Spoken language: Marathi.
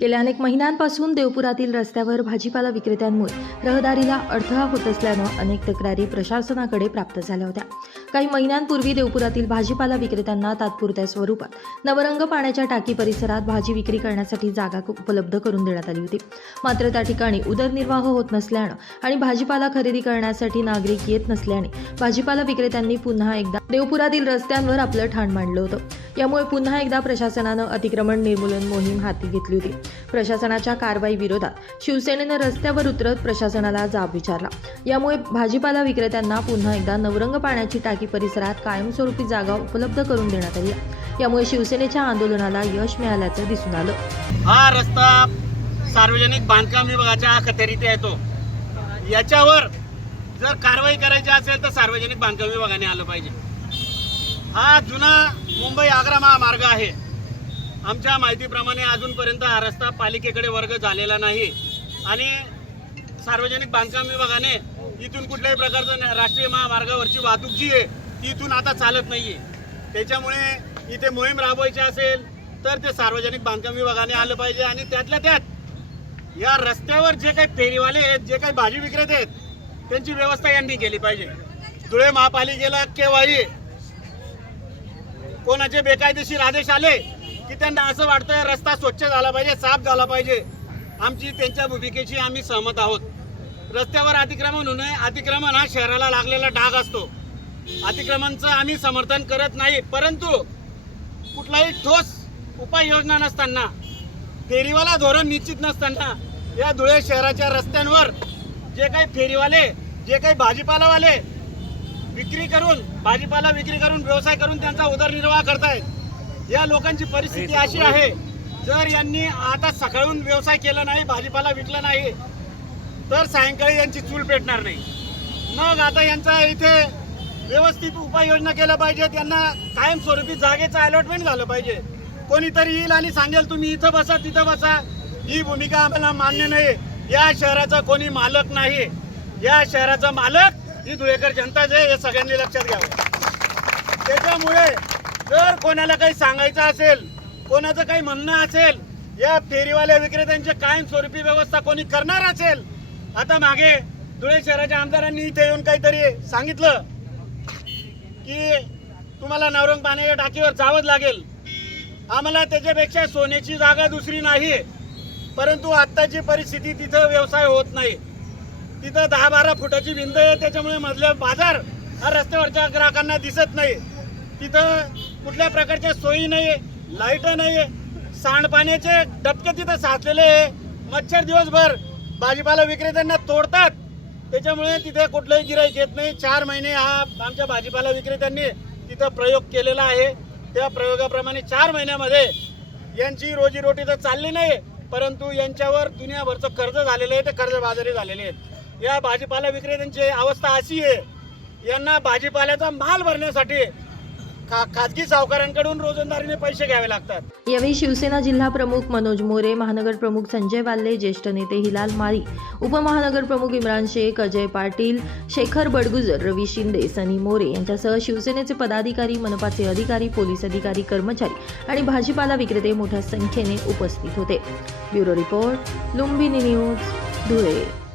गेल्या अनेक महिन्यांपासून देवपुरातील रस्त्यावर भाजीपाला विक्रेत्यांमुळे रहदारीला अडथळा होत असल्यानं अनेक तक्रारी प्रशासनाकडे प्राप्त झाल्या होत्या। काही महिन्यांपूर्वी देवपुरातील भाजीपाला विक्रेत्यांना तात्पुरत्या स्वरूपात नवरंग पाण्याच्या टाकी परिसरात भाजी विक्री करण्यासाठी जागा उपलब्ध करून देण्यात आली होती। मात्र त्या ठिकाणी उदरनिर्वाह होत नसल्यानं आणि भाजीपाला खरेदी करण्यासाठी नागरिक येत नसल्याने भाजीपाला विक्रेत्यांनी पुन्हा एकदा देवपुरातील रस्त्यांवर आपलं ठाण मांडलं होतं। यामुळे पुन्हा एकदा प्रशासनानं अतिक्रमण निर्मूलन मोहीम हाती घेतली होती। प्रशासनाच्या कारवाई विरोधात शिवसेनेनं रस्त्यावर उतरत प्रशासनाला जाब विचारला। यामुळे भाजीपाला विक्रेत्यांना पुन्हा एकदा नवरंग पाण्याची टाकी परिसरात कायमस्वरूपी जागा उपलब्ध करून देण्यात आली। यामुळे शिवसेनेच्या आंदोलनाला यश मिळाल्याचं दिसून आलं। हा रस्ता सार्वजनिक बांधकाम विभागाच्या अखत्यारीत येतो। याच्यावर जर कारवाई करायची असेल तर सार्वजनिक बांधकाम विभागाने आलं पाहिजे। हा जुना मुंबई आग्रा महामार्ग आहे। आमच्या माहितीप्रमाणे अजूनपर्यंत हा रस्ता पालिकेकडे वर्ग झालेला नाही आणि सार्वजनिक बांधकाम विभागाने इथून कुठल्याही प्रकारचं राष्ट्रीय महामार्गावरची वाहतूक जी आहे ती इथून आता चालत नाहीये। त्याच्यामुळे इथे मोहीम राबवायची असेल तर ते सार्वजनिक बांधकाम विभागाने आलं पाहिजे आणि त्यातल्या त्यात या रस्त्यावर जे काही फेरीवाले आहेत, जे काही भाजी विक्रेते आहेत, त्यांची व्यवस्था यांनी केली पाहिजे। धुळे महापालिकेला केव्हाही कोणाचे बेकायदेशीर आदेश आले की त्यांना असं वाटतं रस्ता स्वच्छ झाला पाहिजे, साफ झाला पाहिजे। आमची त्यांच्या भूमिकेशी आम्ही सहमत आहोत। रस्त्यावर अतिक्रमण होऊ नये। अतिक्रमण हा शहराला लागलेला डाग असतो। अतिक्रमणचं आम्ही समर्थन करत नाही, परंतु कुठलाही ठोस उपाययोजना नसताना, फेरीवाला धोरण निश्चित नसताना या धुळे शहराच्या रस्त्यांवर जे काही फेरीवाले, जे काही भाजीपालावाले भाजीपाला विक्री करून व्यवसाय करून त्यांचा उदरनिर्वाह करतायत, या लोकांची परिस्थिती अशी आहे, जर यांनी आता सकाळून व्यवसाय केला नाही, भाजीपाला विकला नाही तर सायंकाळी यांची चूल पेटणार नाही। मग आता यांचा इथे व्यवस्थित उपाययोजना केल्या पाहिजे। त्यांना कायमस्वरूपी जागेचं अलॉटमेंट झालं पाहिजे। कोणीतरी येईल आणि सांगेल तुम्ही इथं बसा, तिथं बसा, ही भूमिका आम्हाला मान्य नाही। या शहराचा कोणी मालक नाही। या शहराचा मालक ही धुळेकर जनताच आहे, हे सगळ्यांनी लक्षात घ्यावं। त्याच्यामुळे जर कोणाला काही सांगायचं असेल, कोणाचं काही म्हणणं असेल, या फेरीवाल्या विक्रेत्यांची कायमस्वरूपी व्यवस्था कोणी करणार असेल, आता मागे धुळे शहराच्या आमदारांनी इथे येऊन काहीतरी सांगितलं की तुम्हाला नवरंग पाण्याच्या टाकीवर जावंच लागेल। आम्हाला त्याच्यापेक्षा सोन्याची जागा दुसरी नाही, परंतु आत्ताची परिस्थिती तिथं व्यवसाय होत नाही। तिथं 10-12 फुटाची भिंत आहे, त्याच्यामुळे मधले बाजार हा रस्त्यावरच्या ग्राहकांना दिसत नाही। तिथं कुठल्या प्रकारच्या सोयी नाही, लाईट नाही, सांडपाण्याचे डबके तिथं साचलेले आहे। मच्छर दिवसभर भाजीपाला विक्रेत्यांना तोडतात, त्याच्यामुळे तिथे कुठलंही गिऱ्हाईक येत नाही। 4 महिने हा आमच्या भाजीपाला विक्रेत्यांनी तिथं प्रयोग केलेला आहे। त्या प्रयोगाप्रमाणे 4 महिन्यामध्ये यांची रोजीरोटी तर चालली नाही, परंतु यांच्यावर दुनियाभरचं कर्ज झालेलं आहे, ते कर्जबाजारी झालेले आहेत। या भाजीपाला विक्रेत्यांची अवस्था अशी आहे, यांना भाजीपाल्याचा माल भरण्यासाठी खाजगी सावकारांकडून रोजंदारीने पैसे घ्यावे लागतात। यावेळी शिवसेना जिल्हा प्रमुख मनोज मोरे, महानगर प्रमुख संजय वाल्ले, ज्येष्ठ नेते हिलाल माळी, उपमहानगर प्रमुख इम्रान शेख, अजय पाटील, शेखर बडगुजर, रवी शिंदे, सनी मोरे यांच्यासह शिवसेनेचे पदाधिकारी, मनपाचे अधिकारी, पोलीस अधिकारी, कर्मचारी आणि भाजीपाला विक्रेते मोठ्या संख्येने उपस्थित होते। Bureau report, Lumbini news, Dhule.